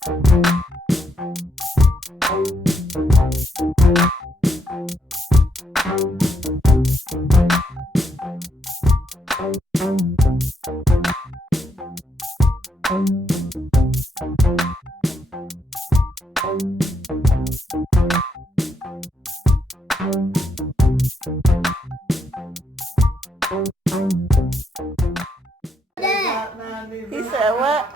He said what?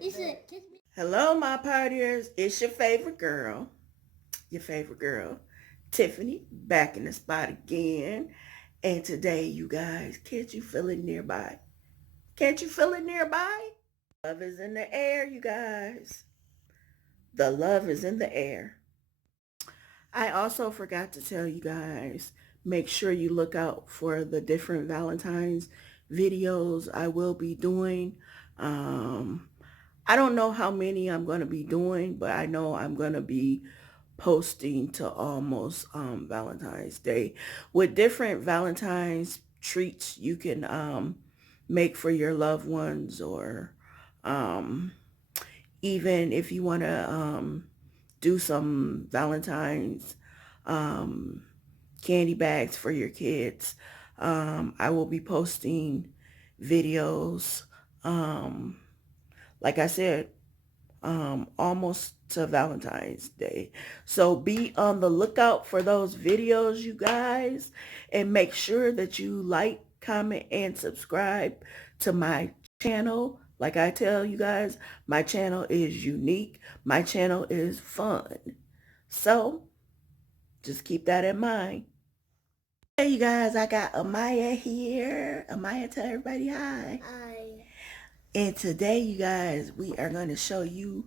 He said, kiss me. Hello, my partiers. It's your favorite girl, Tiffany, back in the spot again. And today, you guys, can't you feel it nearby? Can't you feel it nearby? Love is in the air, you guys. The love is in the air. I also forgot to tell you guys, make sure you look out for the different Valentine's videos I will be doing. I don't know how many I'm going to be doing, but I know I'm going to be posting to almost Valentine's Day with different Valentine's treats you can make for your loved ones, or even if you want to do some Valentine's candy bags for your kids. I will be posting videos, like I said, almost to Valentine's Day. So be on the lookout for those videos, you guys, and make sure that you like, comment, and subscribe to my channel. Like I tell you guys, my channel is unique. My channel is fun. So just keep that in mind. Hey, you guys, I got Amaya here. Amaya, tell everybody hi. Hi. And today, you guys, we are going to show you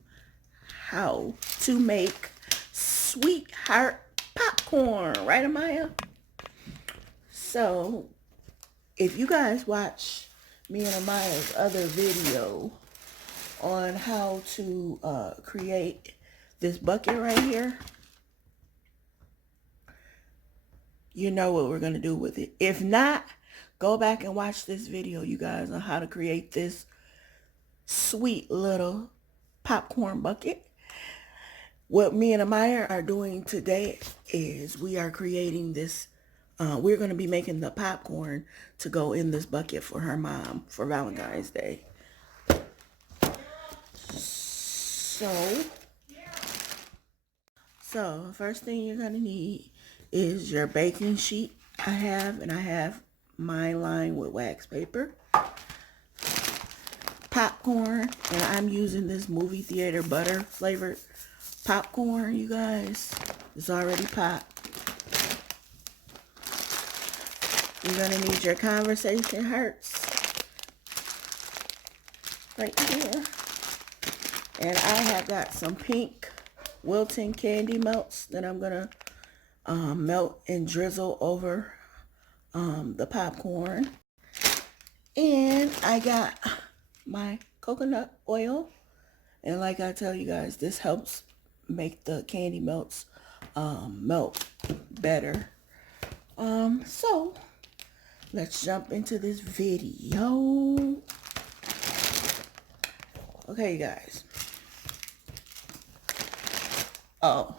how to make sweetheart popcorn. Right, Amaya? So, if you guys watch me and Amaya's other video on how to create this bucket right here, you know what we're going to do with it. If not, go back and watch this video, you guys, on how to create this sweet little popcorn bucket. What me and Amaya are doing today is we are creating this, we're going to be making the popcorn to go in this bucket for her mom for Valentine's Day. So first thing you're going to need is your baking sheet. I have mine lined with wax paper. Popcorn, and I'm using this movie theater butter flavored popcorn, you guys. It's already popped. You're going to need your conversation hearts right here. And I have got some pink Wilton candy melts that I'm going to melt and drizzle over the popcorn. And I got my coconut oil. And like I tell you guys, this helps make the candy melts melt better. So let's jump into this video. Okay, you guys. Oh,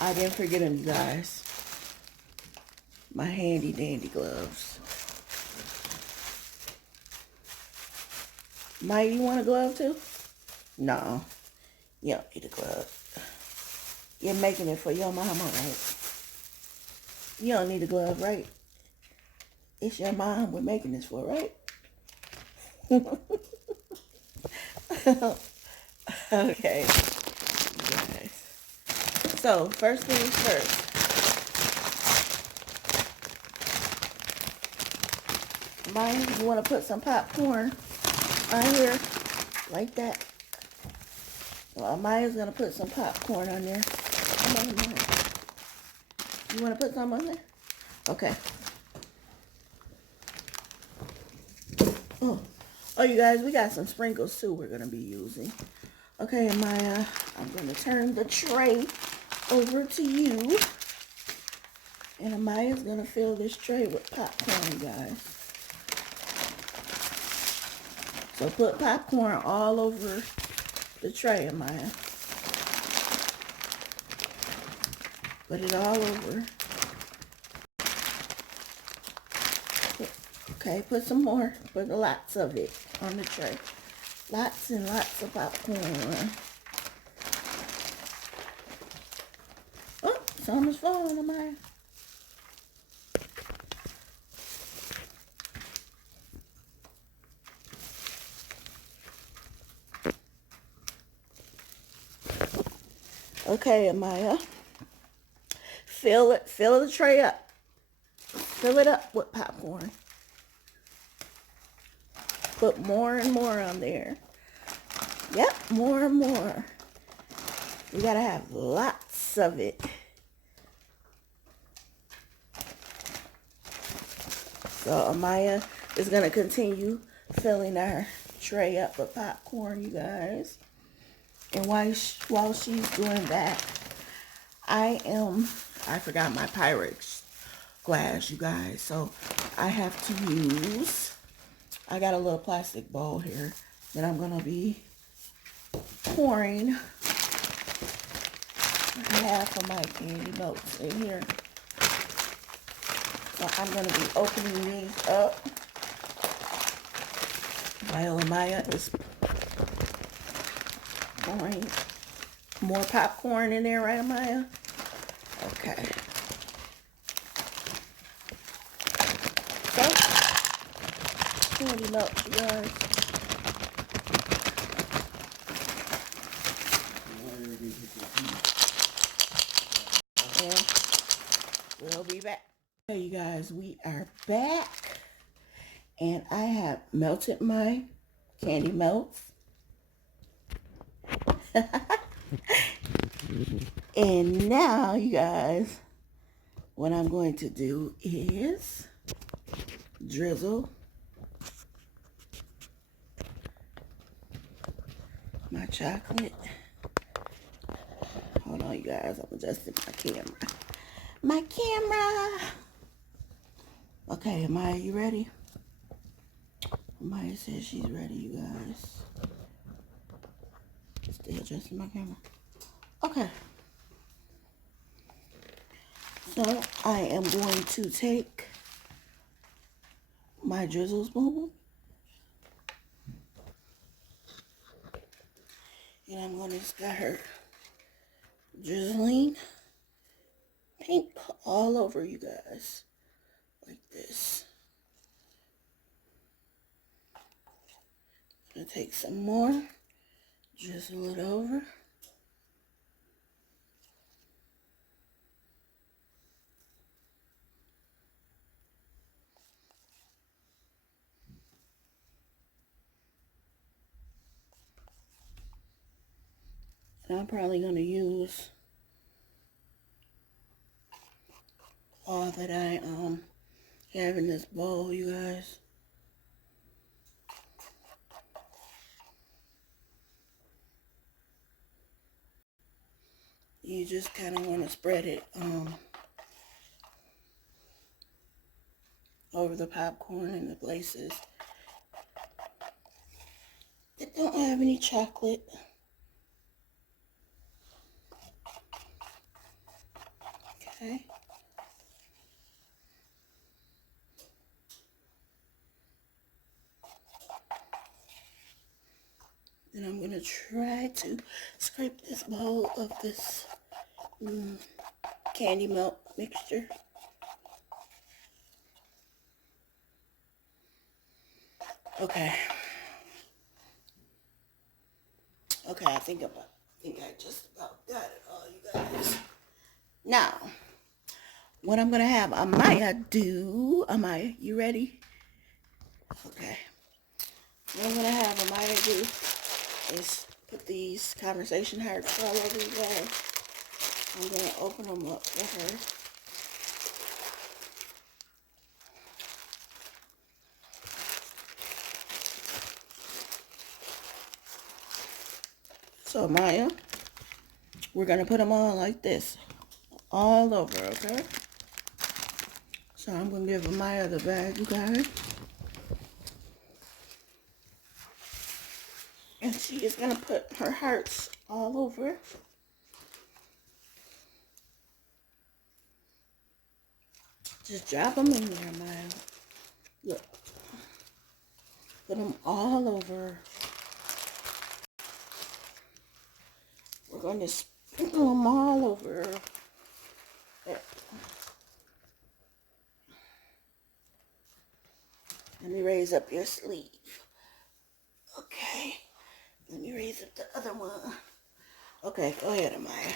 I didn't forget them, you guys. My handy dandy gloves. Mike, you want a glove too? No, you don't need a glove. You're making it for your mama, right? You don't need a glove, right? It's your mom we're making this for, right? Okay, guys. So, first things first. Mine, you want to put some popcorn on here, like that. Well, Maya's going to put some popcorn on there. Come on, Maya. You want to put some on there? Okay. Oh, you guys, we got some sprinkles too we're going to be using. Okay, Maya, I'm going to turn the tray over to you. And Amaya's going to fill this tray with popcorn, guys. So put popcorn all over the tray of mine. Put it all over. Okay, put some more. Put lots of it on the tray. Lots and lots of popcorn. Oh, it's almost falling on mine. Okay, Amaya. Fill the tray up. Fill it up with popcorn. Put more and more on there. Yep, more and more. We gotta have lots of it. So Amaya is gonna continue filling our tray up with popcorn, you guys. And while she's doing that, I forgot my Pyrex glass, you guys. So I have to use, I got a little plastic bowl here that I'm going to be pouring half of my candy melts in here. So I'm going to be opening these up while Amaya is pouring more popcorn in there, right, Amaya? Okay. So, candy melts, you guys. And we'll be back. Okay, you guys, we are back. And I have melted my candy melts. And now, you guys, what I'm going to do is drizzle my chocolate. Hold on, you guys, I'm adjusting my camera. My camera. Okay, Amaya, you ready? Amaya says she's ready, you guys. Still adjusting my camera. Okay. So I am going to take my drizzle spoon and I'm going to start drizzling paint all over, you guys, like this. I'm going to take some more, drizzle it over. And I'm probably going to use all that I have in this bowl, you guys. You just kind of want to spread it over the popcorn in the places that don't have any chocolate. Okay. Then I'm going to try to scrape this bowl of this candy melt mixture. Okay. Okay, I think I just about got it all, you guys. Now, what I'm going to have Amaya do, Amaya, you ready? Okay. What I'm going to have Amaya do is put these conversation hearts all over, you guys. I'm going to open them up for her. So Maya, we're going to put them on like this, all over, okay? So I'm going to give Maya the bag, you guys. And she she is going to put her hearts all over. Just drop them in there, Maya. Look. Put them all over. We're going to sprinkle them all over. There. Let me raise up your sleeve. Okay. Let me raise up the other one. Okay, go ahead, Amaya.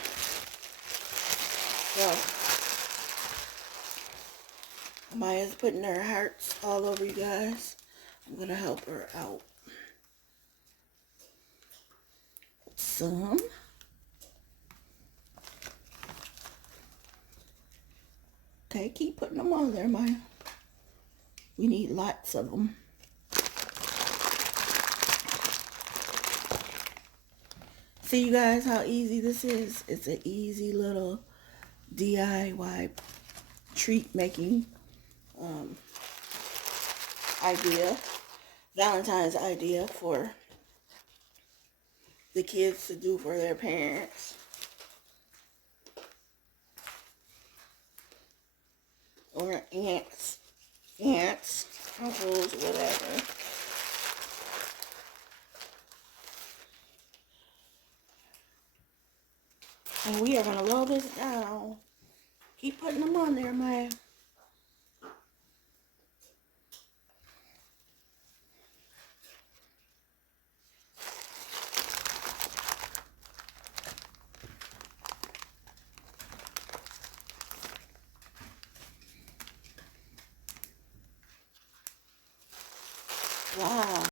So, Amaya's putting her hearts all over, you guys. I'm going to help her out. Some. Okay, keep putting them on there, Maya. We need lots of them. See, you guys, how easy this is? It's an easy little DIY treat making idea. Valentine's idea for the kids to do for their parents. Or aunts, uncles, whatever. And we are going to roll this down. Keep putting them on there, Maya. Wow.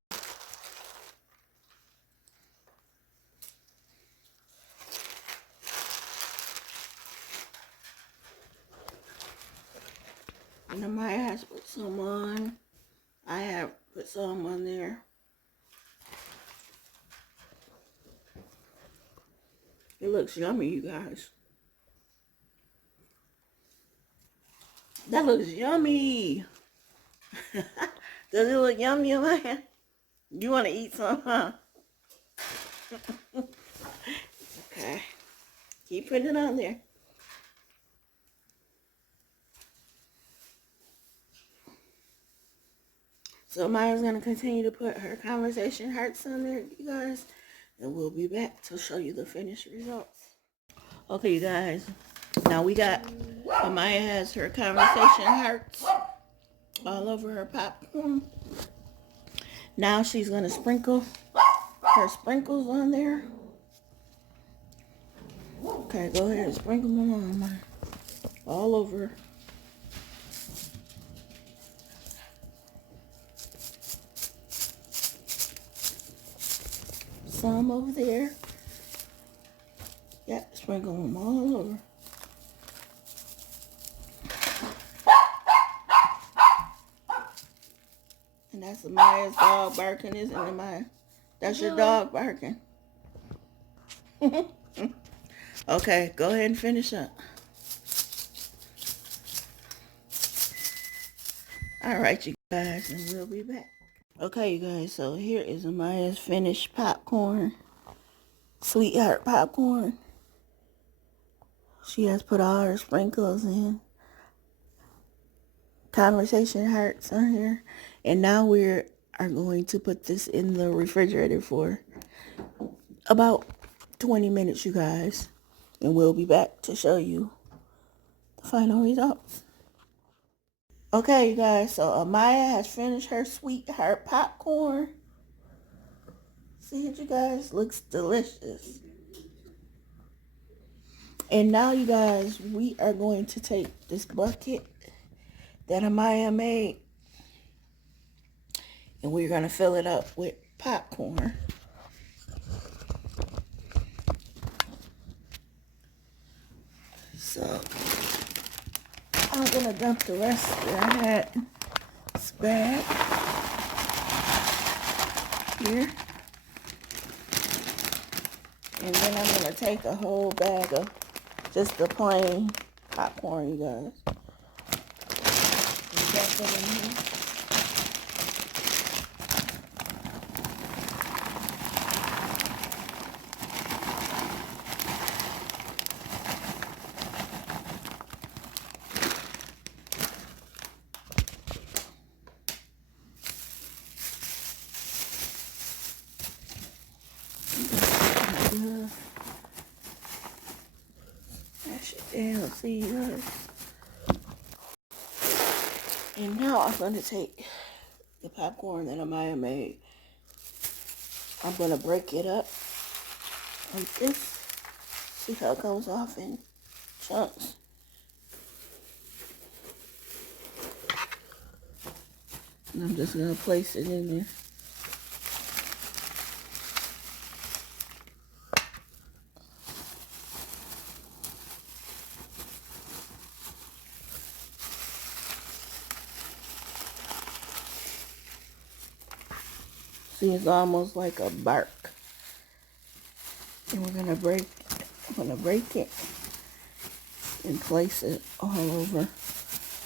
And then Maya has put some on. I have put some on there. It looks yummy, you guys. That looks yummy. Does it look yummy, Maya? You want to eat some, huh? Okay. Keep putting it on there. So Maya's going to continue to put her conversation hearts on there, you guys. And we'll be back to show you the finished results. Okay, you guys. Now we got, Maya has her conversation hearts all over her popcorn. Now she's going to sprinkle her sprinkles on there. Okay, go ahead and sprinkle them on, Maya. All over. Some over there. Yep, sprinkle them all over. And that's Maya's dog barking, isn't it, Maya? That's your dog barking. Okay, go ahead and finish up. All right, you guys, and we'll be back. Okay, you guys, so here is Amaya's finished popcorn. Sweetheart popcorn. She has put all her sprinkles in. Conversation hearts on here. And now we are going to put this in the refrigerator for about 20 minutes, you guys. And we'll be back to show you the final results. Okay, you guys, so Amaya has finished her sweetheart popcorn. See it, you guys? Looks delicious. And now, you guys, we are going to take this bucket that Amaya made, and we're going to fill it up with popcorn. So, I'm going to dump the rest that I had in this bag here. And then I'm going to take a whole bag of just the plain popcorn, you guys. And dump it in here. Mash it down, see you guys. And now I'm going to take the popcorn that Amaya made. I'm going to break it up like this. See how it comes off in chunks. And I'm just going to place it in there. See, it's almost like a bark. And I'm gonna break it and place it all over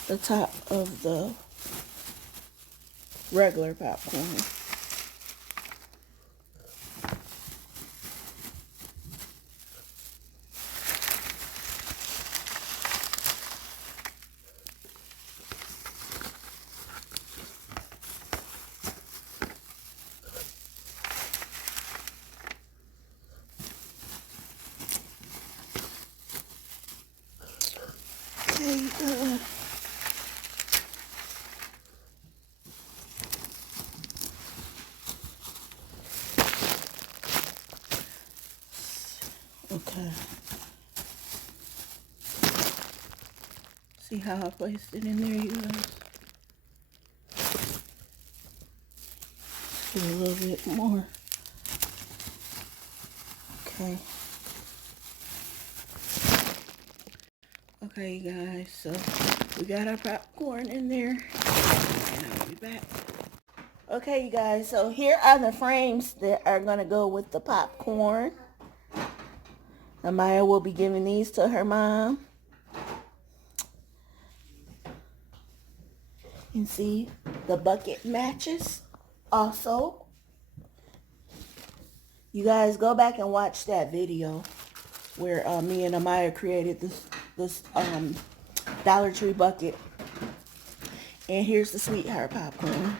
the top of the regular popcorn. Okay. See how I placed it in there, you guys? Do a little bit more. Okay. Okay, you guys, so we got our popcorn in there, and I'll be back. Okay, you guys, so here are the frames that are going to go with the popcorn. Amaya will be giving these to her mom. And see, the bucket matches also. You guys go back and watch that video where me and Amaya created this Dollar Tree bucket. And here's the sweetheart popcorn.